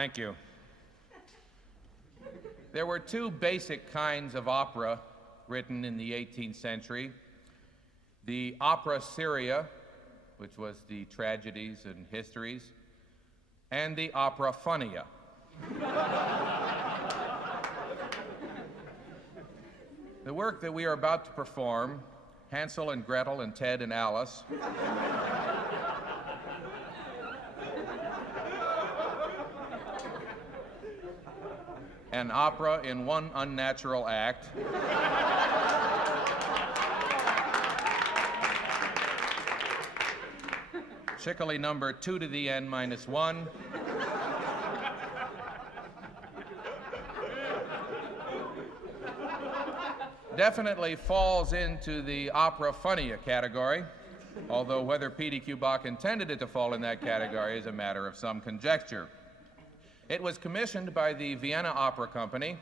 Thank you. There were two basic kinds of opera written in the 18th century. The opera seria, which was the tragedies and histories, and the opera funnia. The work that we are about to perform, Hansel and Gretel and Ted and Alice, an opera in one unnatural act, Schickele number 2 to the n minus 1, definitely falls into the opera funnia category, although whether P.D.Q. Bach intended it to fall in that category is a matter of some conjecture. It was commissioned by the Vienna Opera Company,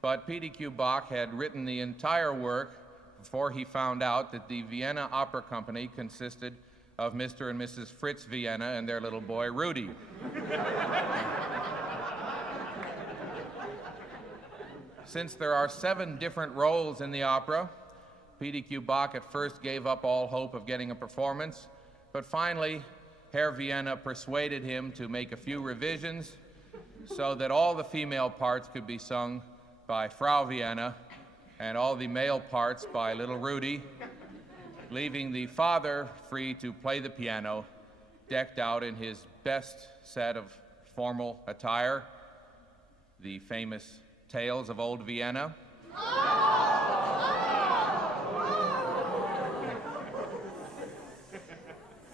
but P.D.Q. Bach had written the entire work before he found out that the Vienna Opera Company consisted of Mr. and Mrs. Fritz Vienna and their little boy, Rudy. Since there are 7 different roles in the opera, P.D.Q. Bach at first gave up all hope of getting a performance, but finally, Herr Vienna persuaded him to make a few revisions so that all the female parts could be sung by Frau Vienna and all the male parts by little Rudy, leaving the father free to play the piano, decked out in his best set of formal attire, the famous Tales of Old Vienna.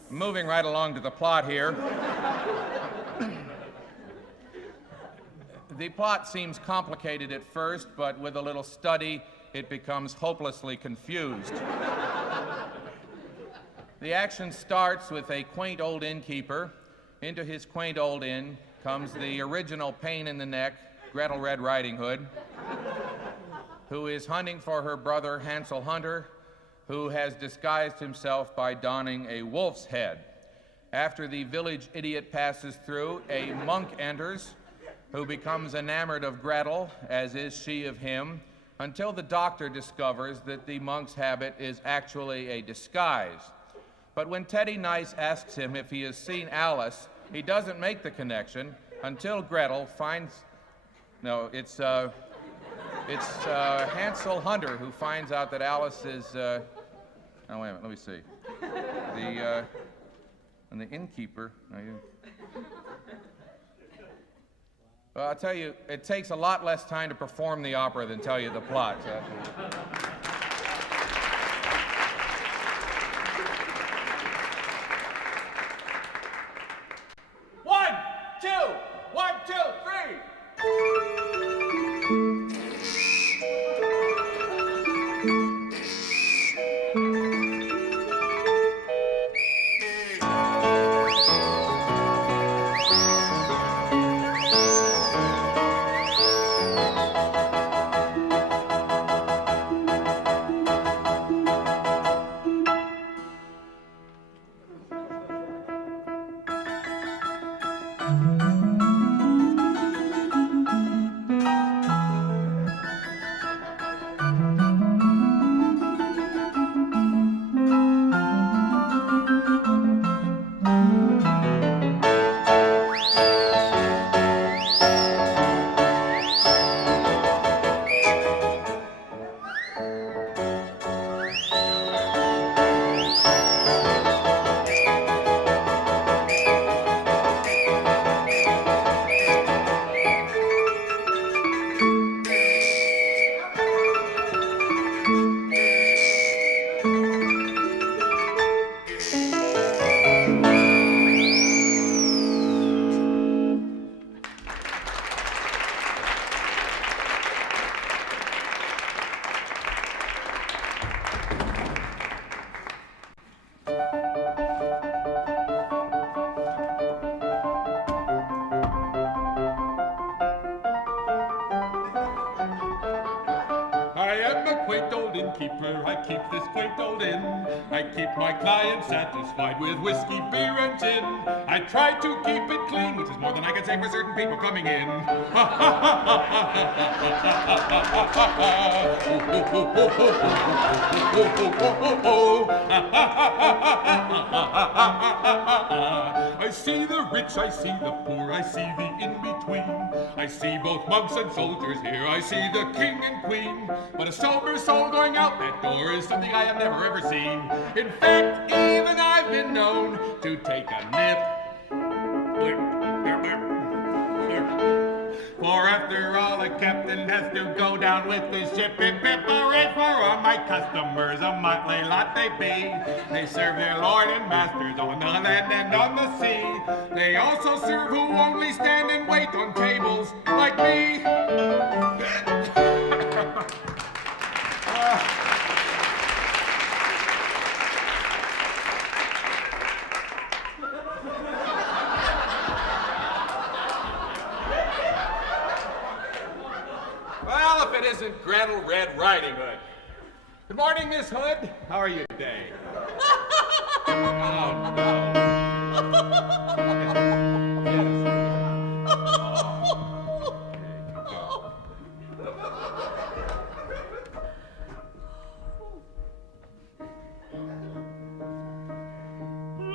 Moving right along to the plot here. The plot seems complicated at first, but with a little study, it becomes hopelessly confused. The action starts with a quaint old innkeeper. Into his quaint old inn comes the original pain in the neck, Gretel Red Riding Hood, who is hunting for her brother Hansel Hunter, who has disguised himself by donning a wolf's head. After the village idiot passes through, a monk enters, who becomes enamored of Gretel, as is she of him, until the doctor discovers that the monk's habit is actually a disguise. But when Teddy Nice asks him if he has seen Alice, he doesn't make the connection until Gretel finds... No, it's Hansel Hunter who finds out that Alice is... Oh, wait a minute, let me see. And the innkeeper... Well, I'll tell you, it takes a lot less time to perform the opera than tell you the plot. One, two, three. quaint old innkeeper, I keep this quaint old inn. I keep my clients satisfied with whiskey, beer, and gin. I try to keep it clean, which is more than I can say for certain people coming in. I see the rich, I see the poor, I see the in-between. I see both monks and soldiers here, I see the king and queen. But a sober soul going out that door is something I have never ever seen. In fact, even I've been known to take a nip. For after all, a captain has to go down with the ship. Hooray for all my customers, a motley lot they be. They serve their lord and masters on the land and on the sea. They also serve who only stand and wait on tables like me. Well, if it isn't Gretel Red Riding Hood. Good morning, Miss Hood. How are you today? Oh, no. Yes.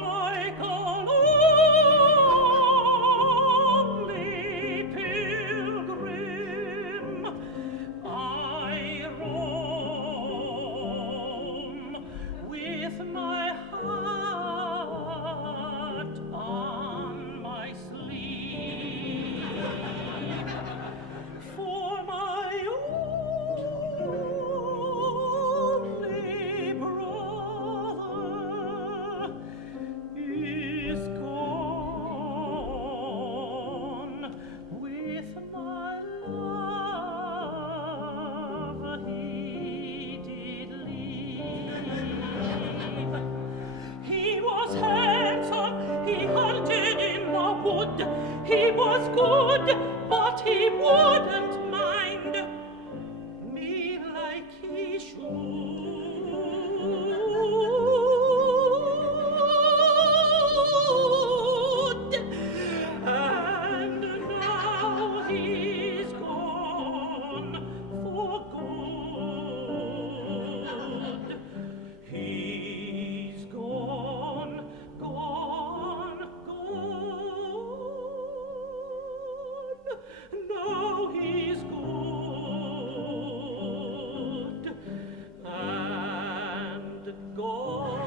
Like a lonely pilgrim, I roam with my heart on my sleeve. For my only brother is gone with my love he did leave. He was handsome, he hunted in the wood, he was good, but he wouldn't mind me like he should. And now he's gone for good. He's gone, gone, gone. Now he's good and gone.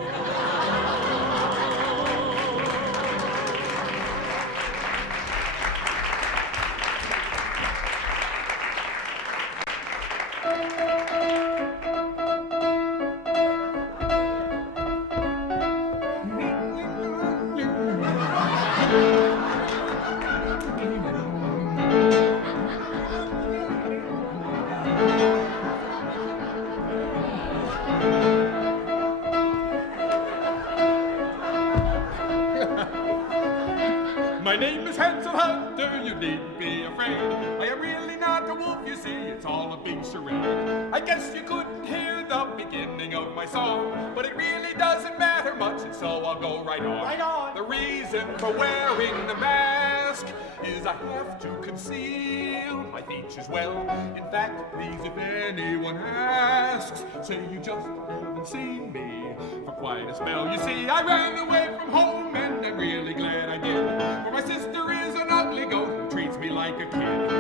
My name is Hansel Hunter, you needn't be afraid. I am really not a wolf, you see, it's all a big charade. I guess you couldn't hear the beginning of my song, but it really doesn't matter much, and so I'll go right on. Right on. The reason for wearing the mask is I have to conceal my features well. In fact, please, if anyone asks, say you just haven't seen me for quite a spell. You see, I ran away from home, and I'm really glad I did, for my sister is an ugly goat who treats me like a kid.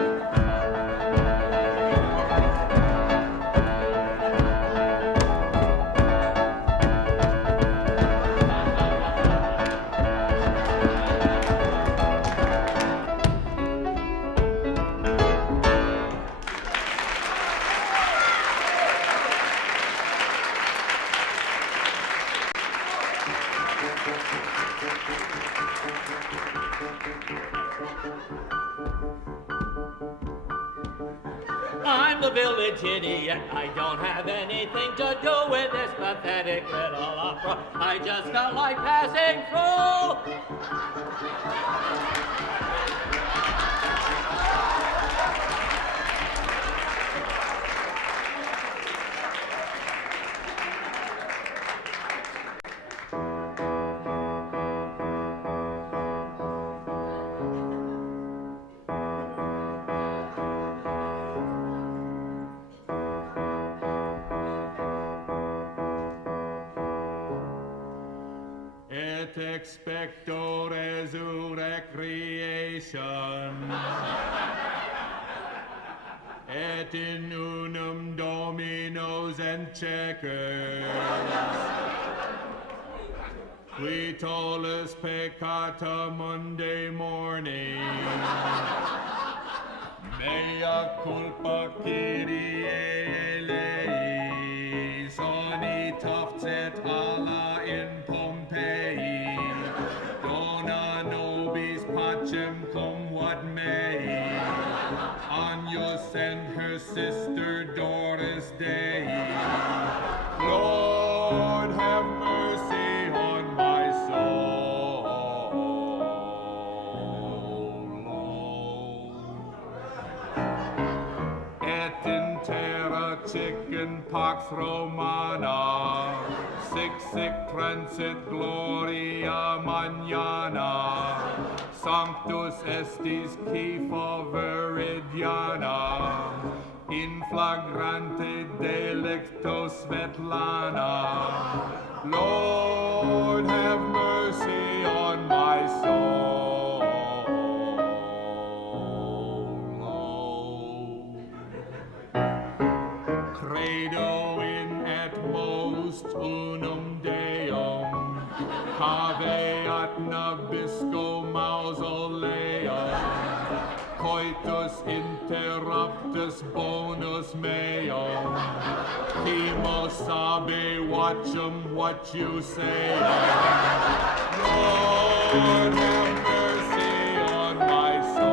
I'm the village idiot. I don't have anything to do with this pathetic little opera. I just felt like passing through. et expecto resurrecreation. Et in unum dominos and checkers. Qui tollis peccata Monday morning. Mea culpa Kyrie eleis. Onitafts et alla in Pompeii. Dona nobis pacem cum what may. Agnus and her sister Doris Day. Lord, have mercy on my soul. Et in terra chicken pox romana, sic transit gloria mañana. Sanctus estis Kifa Veridiana, in flagrante delicto Svetlana. Lord, have mercy on my soul. Credo in et most unum Deum, caveat nabisco mausoleum, coitus interruptus bonus meum, Chemo sabe watchum what you say. Lord, have mercy on my soul.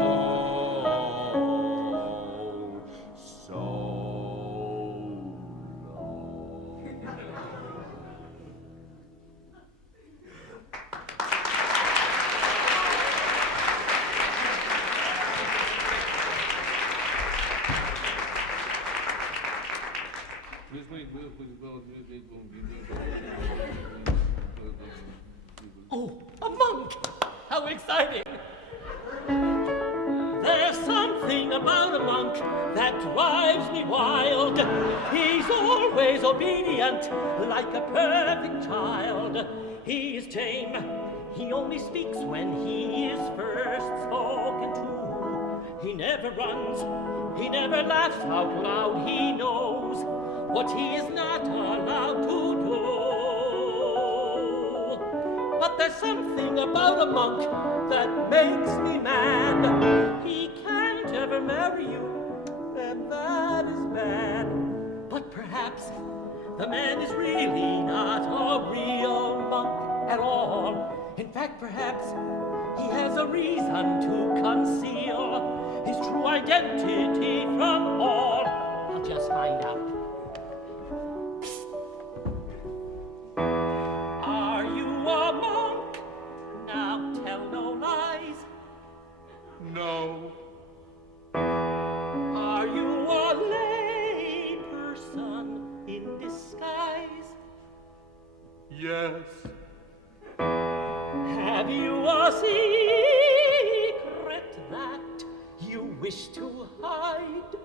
Oh, a monk! How exciting! There's something about a monk that drives me wild. He's always obedient, like a perfect child. He is tame. He only speaks when he is first spoken to. He never runs. He never laughs out loud. He knows what he is not allowed to do. But there's something about a monk that makes me mad. He can't ever marry you, and that is bad. But perhaps the man is really not a real monk at all. In fact, perhaps he has a reason to conceal his true identity from all. I'll just find out. Are you a monk? Now tell no lies. No. Are you a lay person in disguise? Yes. Have you a secret that you wish to hide?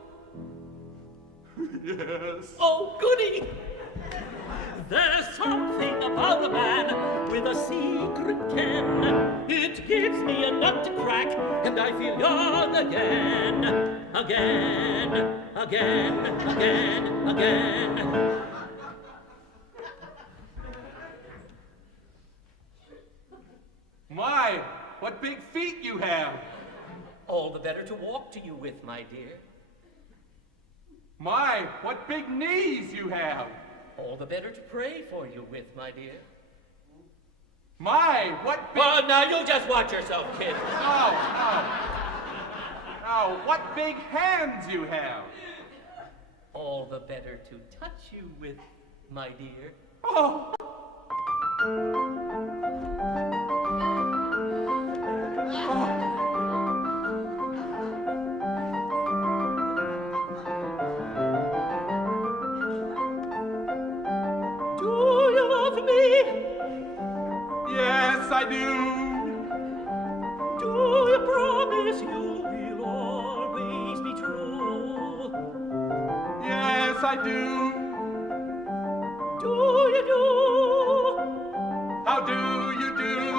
Yes. Oh, goody! There's something about a man with a secret ken. It gives me a nut to crack, and I feel young again. Again, again, again, again. My, what big feet you have. All the better to walk to you with, my dear. My, what big knees you have. All the better to pray for you with, my dear. My, what big... Well, now you just watch yourself, kid. No. No, what big hands you have. All the better to touch you with, my dear. Oh. Do you love me? Yes, I do. Do you promise you will always be true? Yes, I do. Do you do? How do you do?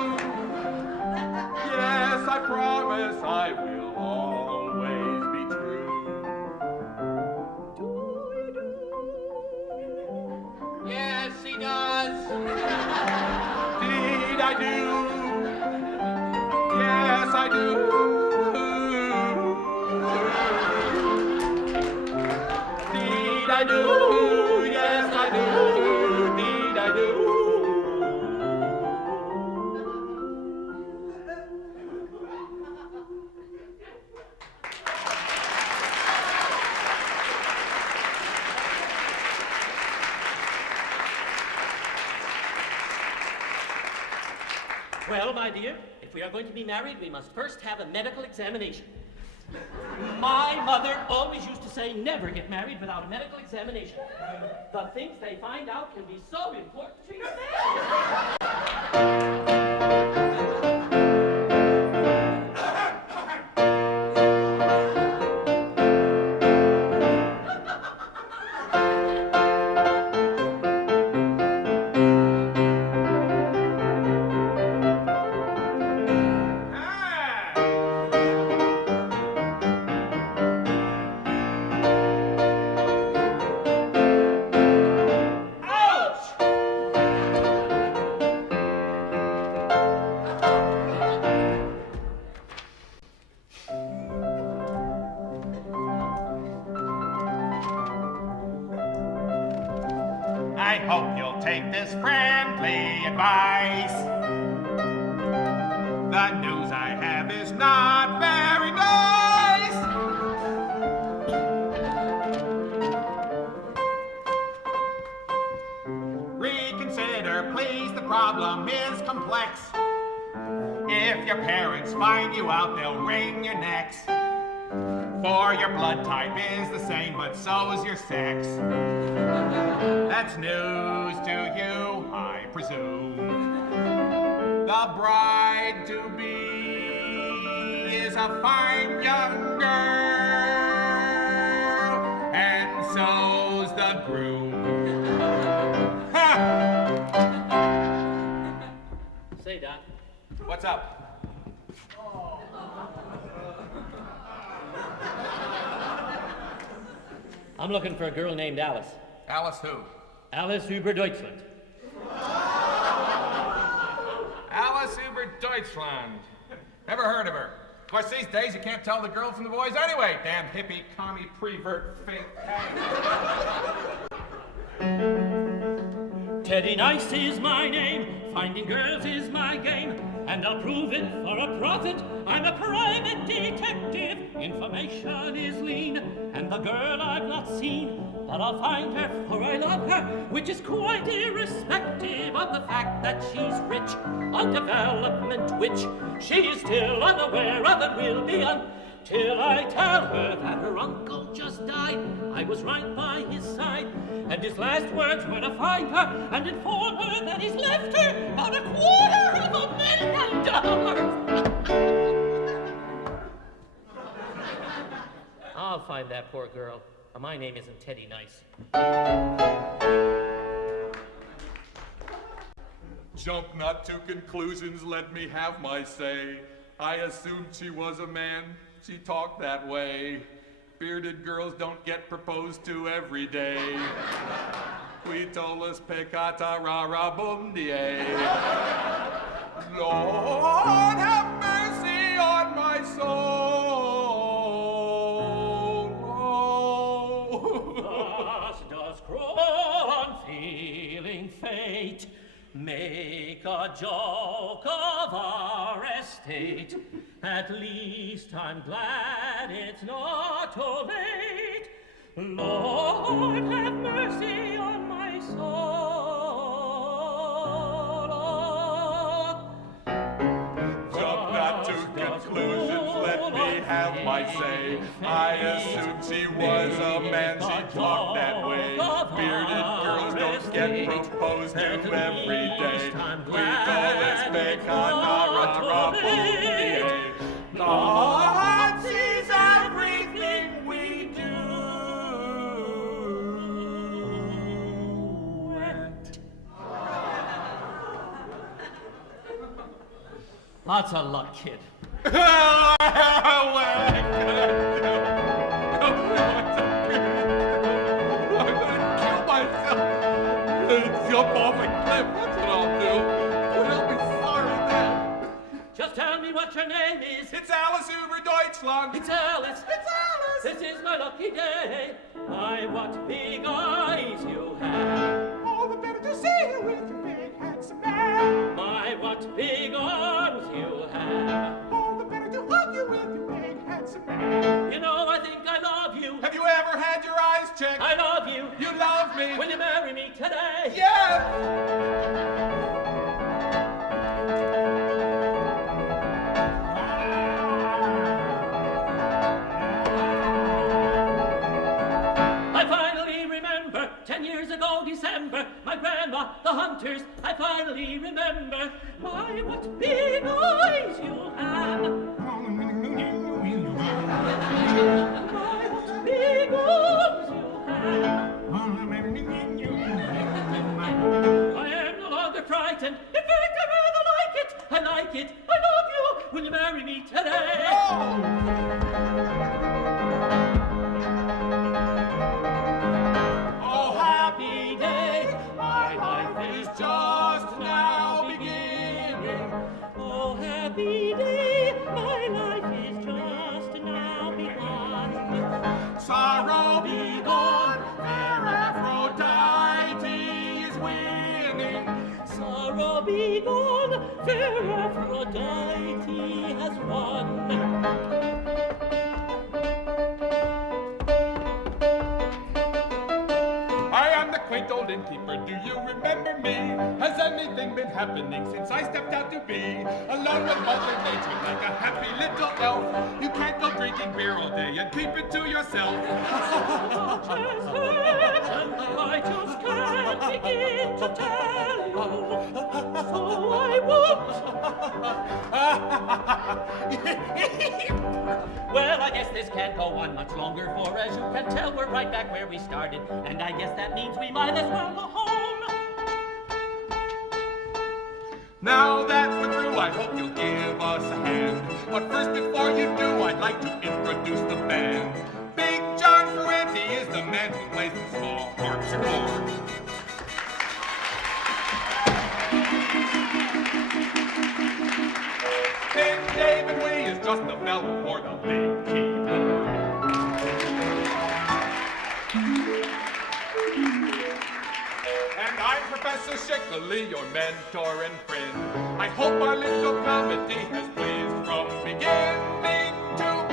I do, yes, I do, indeed I do. Well, my dear, if we are going to be married, we must first have a medical examination. My mother always used to say, never get married without a medical examination. The things they find out can be so important to your marriage. I hope you'll take this friendly advice. The news I have is not very nice. Reconsider, please, the problem is complex. If your parents find you out, they'll wring your necks. For your blood type is the same, but so is your sex. That's news to you, I presume. The bride-to-be is a fine young girl, and so's the groom. Ha! Say, Doc. What's up? I'm looking for a girl named Alice. Alice who? Alice über Deutschland. Alice über Deutschland. Never heard of her. Of course, these days you can't tell the girl from the boys anyway. Damn hippie, commie, prevert, fake. Teddy Nice is my name, finding girls is my game, and I'll prove it for a profit. I'm a private detective, information is lean, and the girl I've not seen, but I'll find her, for I love her, which is quite irrespective of the fact that she's rich on development, which she is still unaware of and will be until I tell her that her uncle just died. I was right by his side, and his last words were to find her and inform her that he's left her about $250,000. I'll find that poor girl. My name isn't Teddy Nice. Jump not to conclusions, let me have my say. I assumed she was a man, she talked that way. Bearded girls don't get proposed to every day. Qui tolus peccata rara bum die. Lord, have mercy on my soul. Thus does cruel unfeeling fate make a joke of our estate. At least I'm glad it's not too late. Lord, have mercy on my soul. Jump not to conclusions, let me have my say. I assumed she was a man, she talked that way. Bearded girls don't get proposed to every day. We call this peccata rara bum die. God sees everything we do. Lots of luck, kid. Jump off a cliff, that's what I'll do. But I'll be sorry then. Just tell me what your name is. It's Alice über Deutschland. It's Alice. It's Alice. This is my lucky day. My, what big eyes you have. All the better to see you with your big handsome man. My, what big arms you have. All the better to hug you with your big handsome man. You know, I think I love you. Have you ever had your eyes checked? I love you. You love me. Will you marry me today? Yes! I finally remember, 10 years ago December, my grandma, the Hunters, I finally remember. My, what big eyes you have. My, what big arms you have. I am no longer frightened. In fact, I rather like it. I like it. I love you. Will you marry me today? Oh, happy day, my life is just now beginning. Oh, happy day, my life is just now begun. Sorrow be gone, fair Aphrodite is winning. Sorrow be gone, fair Aphrodite has won. I am the quaint old innkeeper, do you remember me? Has anything been happening since I stepped out to be alone with Mother Nature like a happy little elf? You can't go drinking beer all day and keep it to yourself. I just can't begin to tell you, so I won't. Well, I guess this can't go on much longer, for as you can tell, we're right back where we started. And I guess that means we might as well go home. Now that we're through, I hope you'll give us a hand. But first, before you do, I'd like to introduce the band. Big John Ferrante is the man who plays the small harpsichord. Big David Wee is just the fellow for the big keyboard. And I'm Professor Schickele, your mentor and friend. I hope our little comedy has pleased from beginning to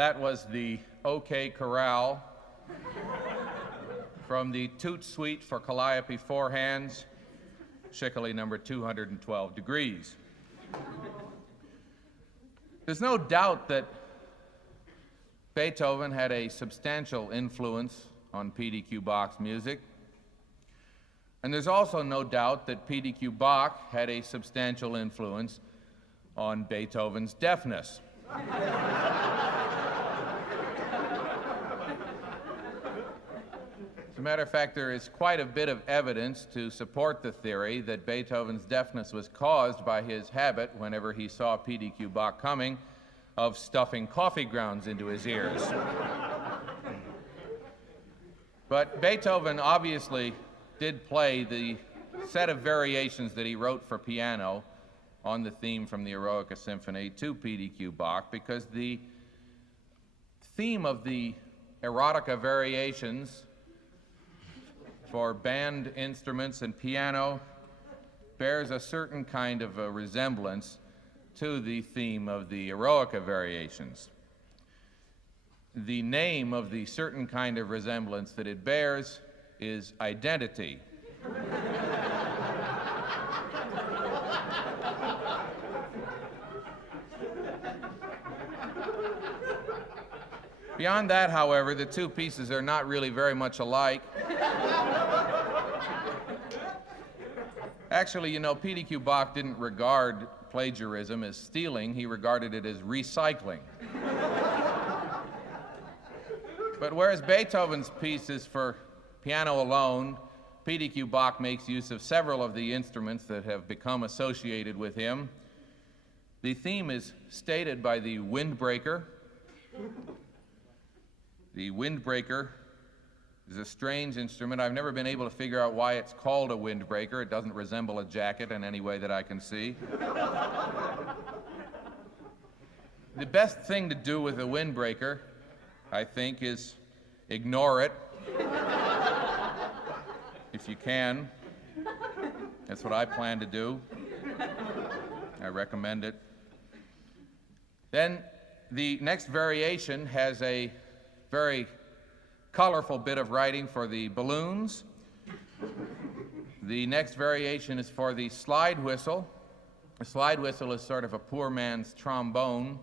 That was the OK Chorale from the Toot Suite for Calliope Four Hands, Schickele number 212 degrees. There's no doubt that Beethoven had a substantial influence on P.D.Q. Bach's music. And there's also no doubt that PDQ Bach had a substantial influence on Beethoven's deafness. As a matter of fact, there is quite a bit of evidence to support the theory that Beethoven's deafness was caused by his habit, whenever he saw PDQ Bach coming, of stuffing coffee grounds into his ears. But Beethoven obviously did play the set of variations that he wrote for piano on the theme from the Eroica Symphony to PDQ Bach, because the theme of the erotica variations for band instruments and piano bears a certain kind of a resemblance to the theme of the Eroica variations. The name of the certain kind of resemblance that it bears is identity. Beyond that, however, the two pieces are not really very much alike. Actually, you know, PDQ Bach didn't regard plagiarism as stealing, he regarded it as recycling. But whereas Beethoven's piece is for piano alone, PDQ Bach makes use of several of the instruments that have become associated with him. The theme is stated by the windbreaker. The windbreaker is a strange instrument. I've never been able to figure out why it's called a windbreaker. It doesn't resemble a jacket in any way that I can see. The best thing to do with a windbreaker, I think, is ignore it. If you can. That's what I plan to do. I recommend it. Then the next variation has a very colorful bit of writing for the balloons. The next variation is for the slide whistle. A slide whistle is sort of a poor man's trombone.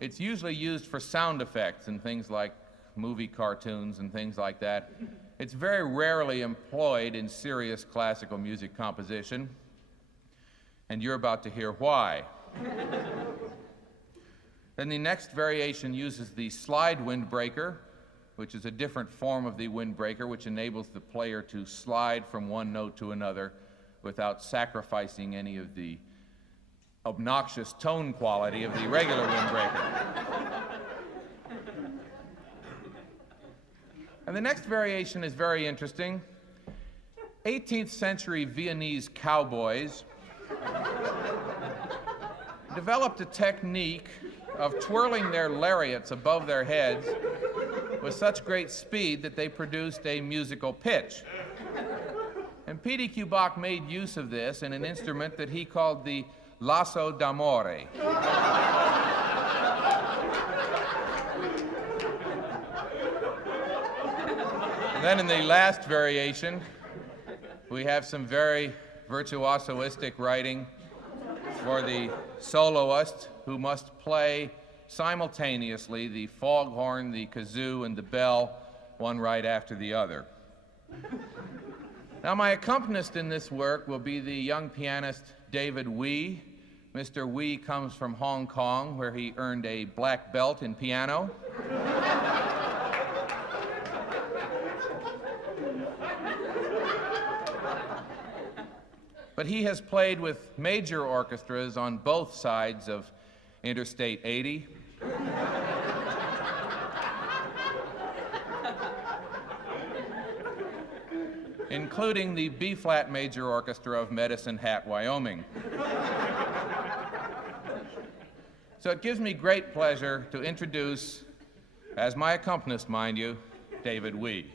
It's usually used for sound effects and things like movie cartoons and things like that. It's very rarely employed in serious classical music composition, and you're about to hear why. Then the next variation uses the slide windbreaker, which is a different form of the windbreaker, which enables the player to slide from one note to another without sacrificing any of the obnoxious tone quality of the regular windbreaker. And the next variation is very interesting. 18th century Viennese cowboys developed a technique of twirling their lariats above their heads with such great speed that they produced a musical pitch. And PDQ Bach made use of this in an instrument that he called the lasso d'amore. And then in the last variation, we have some very virtuosoistic writing for the soloist, who must play simultaneously the foghorn, the kazoo, and the bell, one right after the other. Now, my accompanist in this work will be the young pianist David Wee. Mr. Wee comes from Hong Kong, where he earned a black belt in piano. But he has played with major orchestras on both sides of Interstate 80. Including the B-flat major orchestra of Medicine Hat, Wyoming. So it gives me great pleasure to introduce, as my accompanist, mind you, David Wee.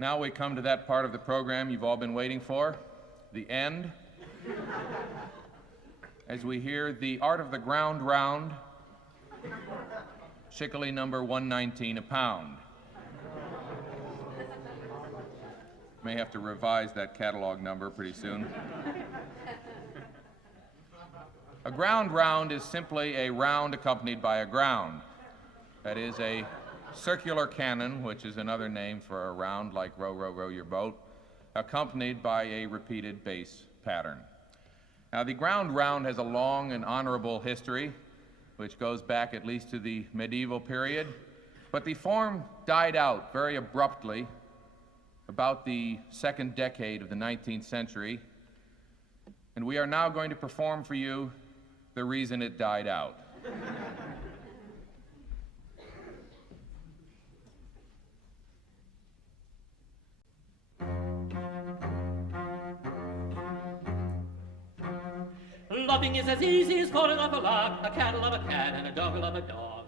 Now we come to that part of the program you've all been waiting for, the end. As we hear the Art of the Ground Round, Schickele number 119 a pound. May have to revise that catalog number pretty soon. A ground round is simply a round accompanied by a ground. That is a circular cannon, which is another name for a round like row, row, row your boat, accompanied by a repeated bass pattern. Now, the ground round has a long and honorable history, which goes back at least to the medieval period, but the form died out very abruptly about the second decade of the 19th century, And we are now going to perform for you The Reason It Died Out. Loving is as easy as falling off a log, a cat love a cat and a dog love a dog.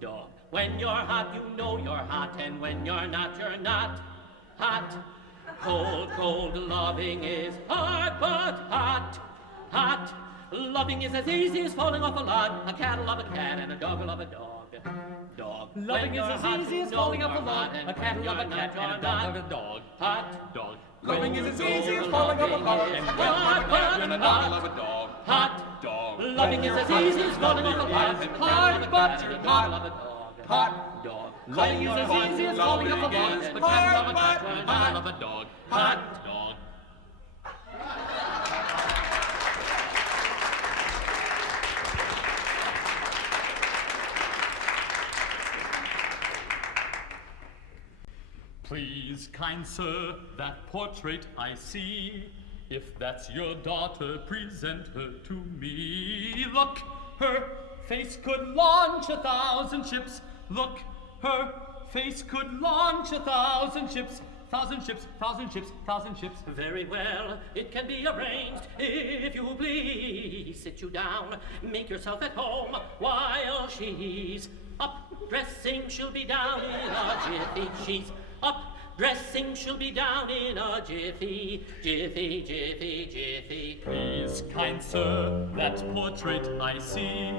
Dog. When you're hot, you know you're hot, and when you're not hot. Cold, cold, loving is hard, but hot, hot. Loving is as easy as falling off a log, a cat love a cat and a dog love a dog. Dog. Loving is as easy as falling off a log, a cat love a cat and a dog love a dog. Hot dog. Loving is as easy as falling off a log, and a cat and a dog love a dog. Hot dog. Loving is as easy as falling off a log, hard but hot love a dog. hot Dog. Loving is as easy as falling off a log, a cat love a cat and a dog love a dog. Hot dog. Please, kind sir, that portrait I see. If that's your daughter, present her to me. Look, her face could launch 1,000 ships. Look, her face could launch 1,000 ships. 1,000 ships, 1,000 ships, 1,000 ships. Very well, it can be arranged. If you please, sit you down, make yourself at home while she's up dressing. She'll be down in a jiffy. She's up dressing. She'll be down in a jiffy, jiffy, jiffy, jiffy. Please, kind sir, that portrait I see.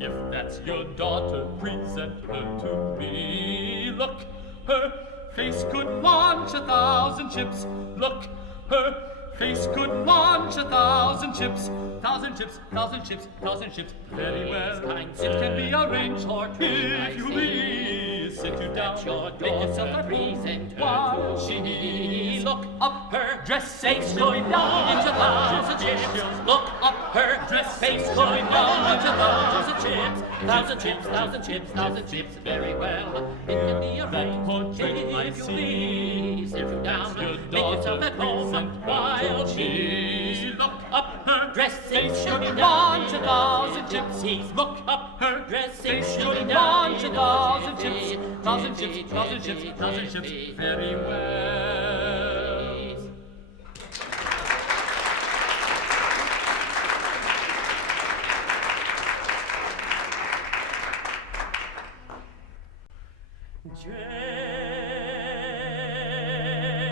If that's your daughter, present her to me. Look, her face could launch 1,000 ships. Look, her face could launch 1,000 ships. 1,000 ships, 1,000 ships, 1,000 ships. Very well, kind it can be arranged. Portrait If you I please, sit you down, your make yourself at present home while her to she me. look up her dress Face going down into 1,000 chips. Look up her dress. Face going down into 1,000 chips. 1,000 chips, 1,000 chips, 1,000 chips. Very well, it can be arranged. portrait I If you see. please, sit you down, your make yourself at home present while to she me. look up her dress. Face She'll be could down launch in 1,000 a chips. gypsy. Look up her Dress. face She'll be could down launch in 1,000 a chips. jiffy, 1,000 chips, jiffy, 1,000 chips, jiffy, 1,000 chips. jiffy. Very well.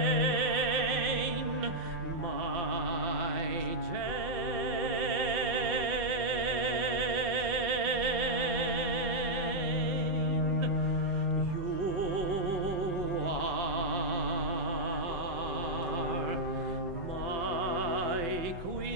Jane, my Jane, you are my queen.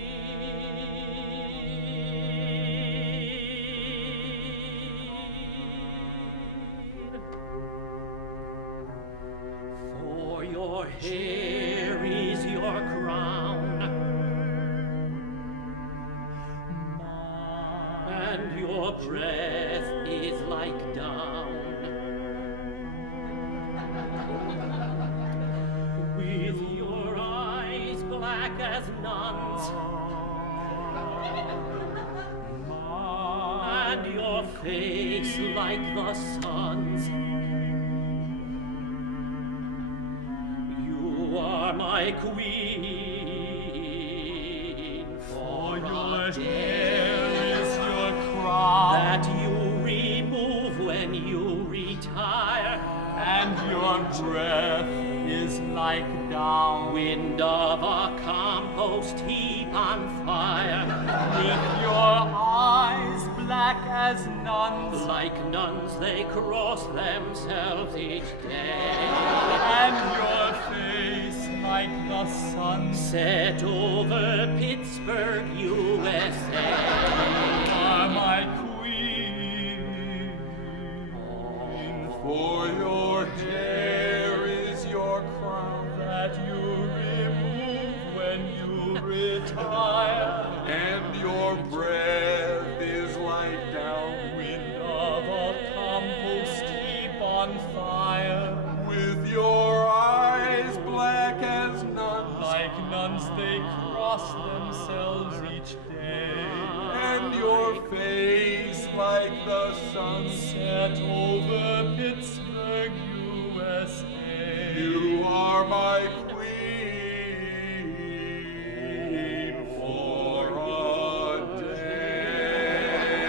For your hair is your crown, and your breath is like down. With your eyes black as nuns, and your face like the sun's. You are my queen. For a your day hair is your crown, that you remove when you retire. and your breath is like down. Wind of a compost heap on fire. With your eyes black as nuns, Like nuns, they cross themselves each day. and your face like the sun. Set over Pittsburgh, USA. You are my queen. For your hair is your crown, That you remove when you retire. and your breath is like downwind Of a compost heap on fire. with your eyes black as nuns. Like nuns, they cross themselves each day. And your face like the Sunset over Pittsburgh, USA. You are my queen for a day.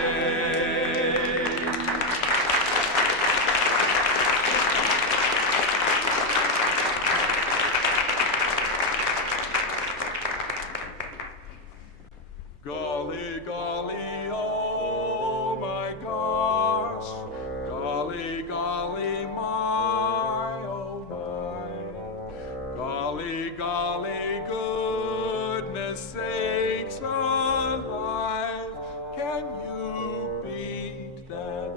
Golly, golly, oh my gosh. Golly, golly, my, oh my. Golly, golly, goodness sakes alive. Can you beat that?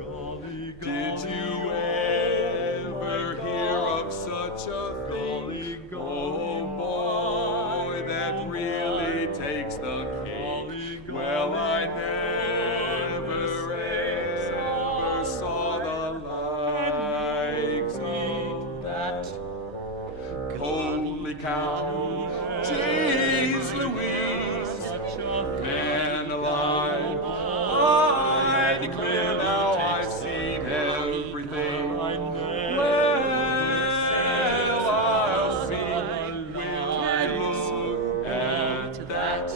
Golly, Did you ever hear of such a thing? Oh boy, that really takes the cake. Well, I never ever saw the likes of that. Holy cow, jeez Louise, man alive, I declare now I've seen everything. Well, I'll see look at that.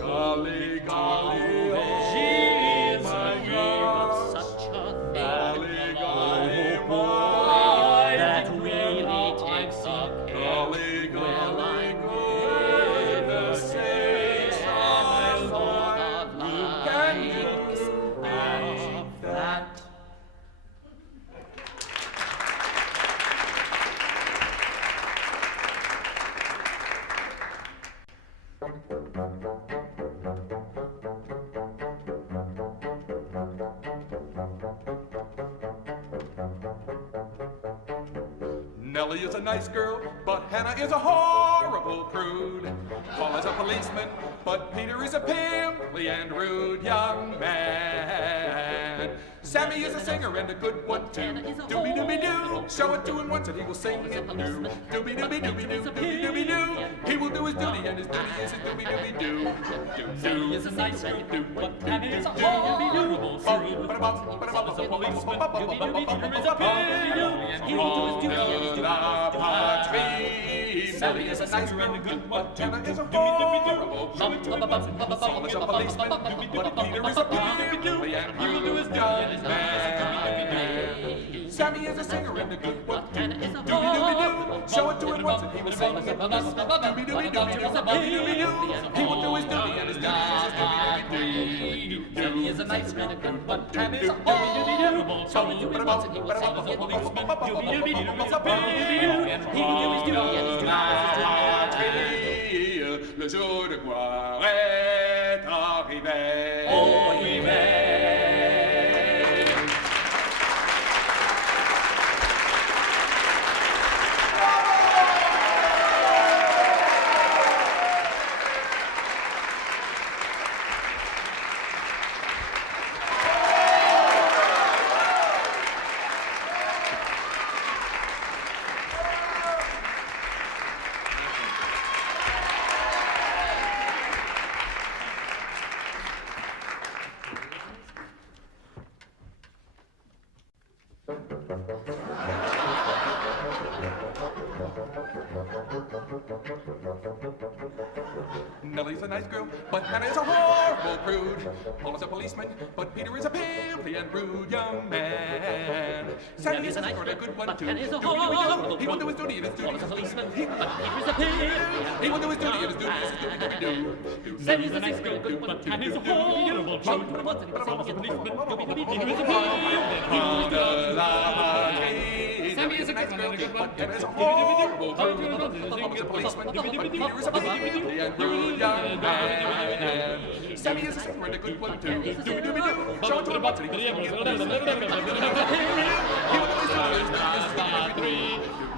Golly, golly, oh my God. Such a Golly, golly, my, that really takes a cake. golly, golly, goodness sakes alive. Can you beat that? Nellie is a nice girl, but Hannah is a horrible prude. Paul is a policeman, but Peter is a pimply and rude young man. Sammy is a singer and a good one too. Dooby dooby doo, show it to him once and he will sing it new. Dooby dooby dooby doo, dooby dooby doo. He will do his duty and his duty is his dooby dooby doo. Sammy is a nice girl, but Hannah is a horrible prude. Paul is a policeman, Peter is a pimply and he will do his duty and his duty. Sally is a nice girl and a good one. Hannah is a horrible prude. Paul is a policeman, but Peter is a pimply and he will do his young man. Sammy is a singer and a good one. Dooby dooby doo, show it to him once and he will sing it. Dooby dooby dooby doo, dooby dooby doo. He will do his duty and his duty is his dooby dooby doo. Sammy is a nice man and good one. Hannah is a horrible Show it to him once and he will sing it. policeman. Dooby dooby doo, and He will do his duty and his duty is his Le jour de gloire est arrivé. Oh, hiver. Nellie's a nice girl, but Hannah is a horrible prude. Paul is a policeman, but Peter is a pimply and rude young man. Sammy is a nice girl, a good one too. Hannah is a horrible He will do his duty and his duty Paul is a is his policeman, duty. but Peter is a pimply. He will do his duty and his duty is his duty. Sammy is a nice girl, good one. Hannah is a horrible prude. Paul is a policeman, Peter is a pimply. Sammy is a nice girl, good one. Hannah is a horrible prude. Paul is a policeman, but Peter is a pimply and rude young man. Sammy is a singer and a good one too. Dooby dooby doo, show it to him once and he will sing it. He will do his duty and his duty is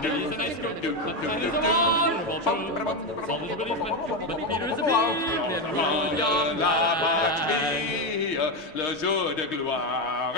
Nellie is a nice girl, but Hannah is a horrible prude. Paul is a policeman, but Peter is a pimply and rude young man. Le jour de gloire.